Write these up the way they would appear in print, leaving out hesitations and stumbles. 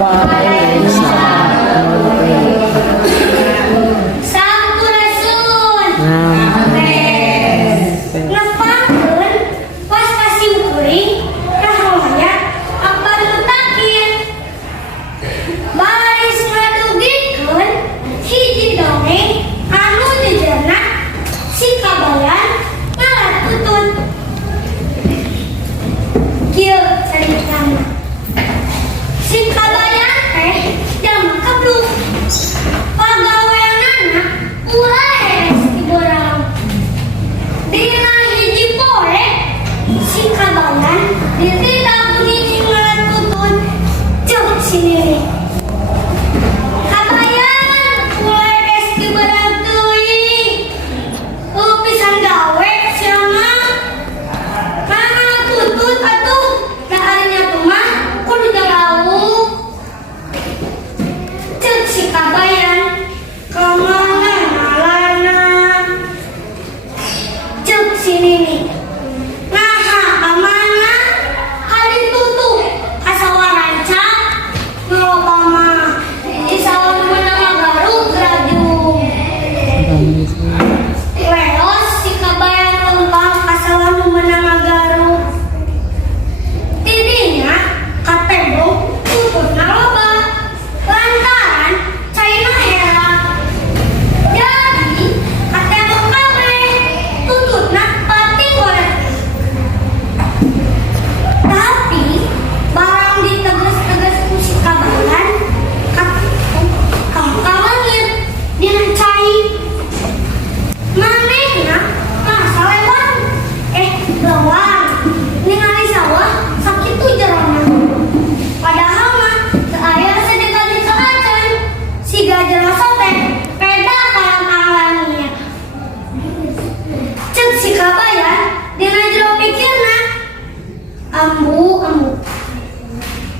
Sampurasun.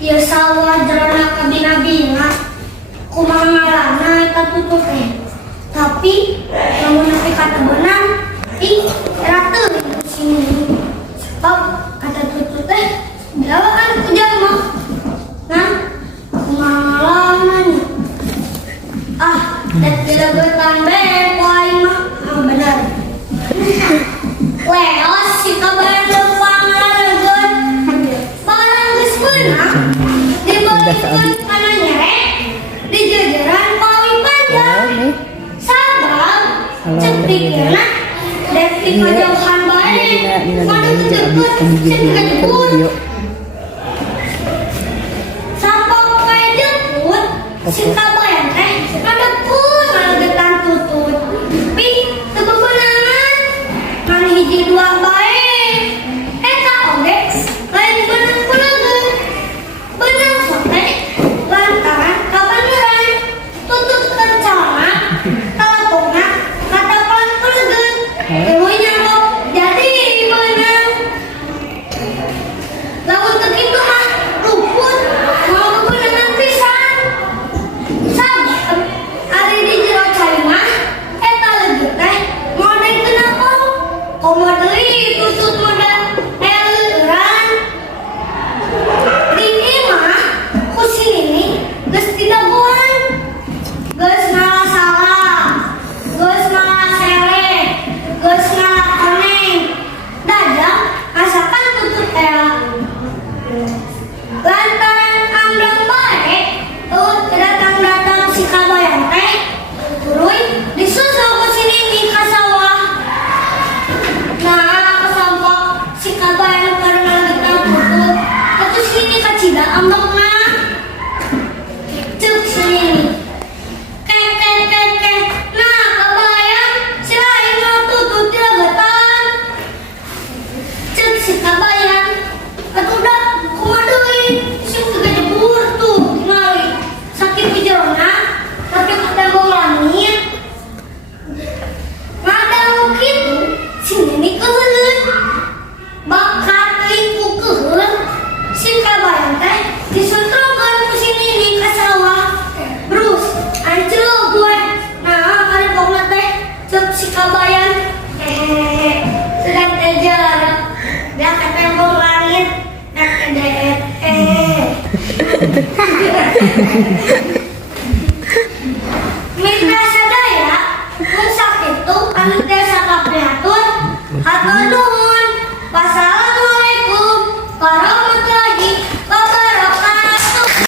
Ya sawah jarana kabina-bina kumangalana eta tutut tapi lamun nepi kata benang rata di sini sebab kata tutut dilawakan ku jalma nah kumangalana dan dilagetan bae ku aing mah bener leos si kabayan leumpang ngalegeun barang geus beunang dibalikan kana nyerek di jajaran pawi panjang sabab cek pikirna dek di kajauhan bae manu deket cek kejebur sampai kae jemput si kabayan teh ngadepun ngalegetan tutut pi teu beunangan mana hiji dua bae eta oge lain beunang kulegeun beunang sote lantaran kabeneran tutut kencana kalapokna katapan kulegeun euy nyambok jadi beunang lamun teu kitu mah luput mau beunangan pisan Mitra sadaya, kung sakit to, ano tayo sa kapyatun? Hato doon, pasal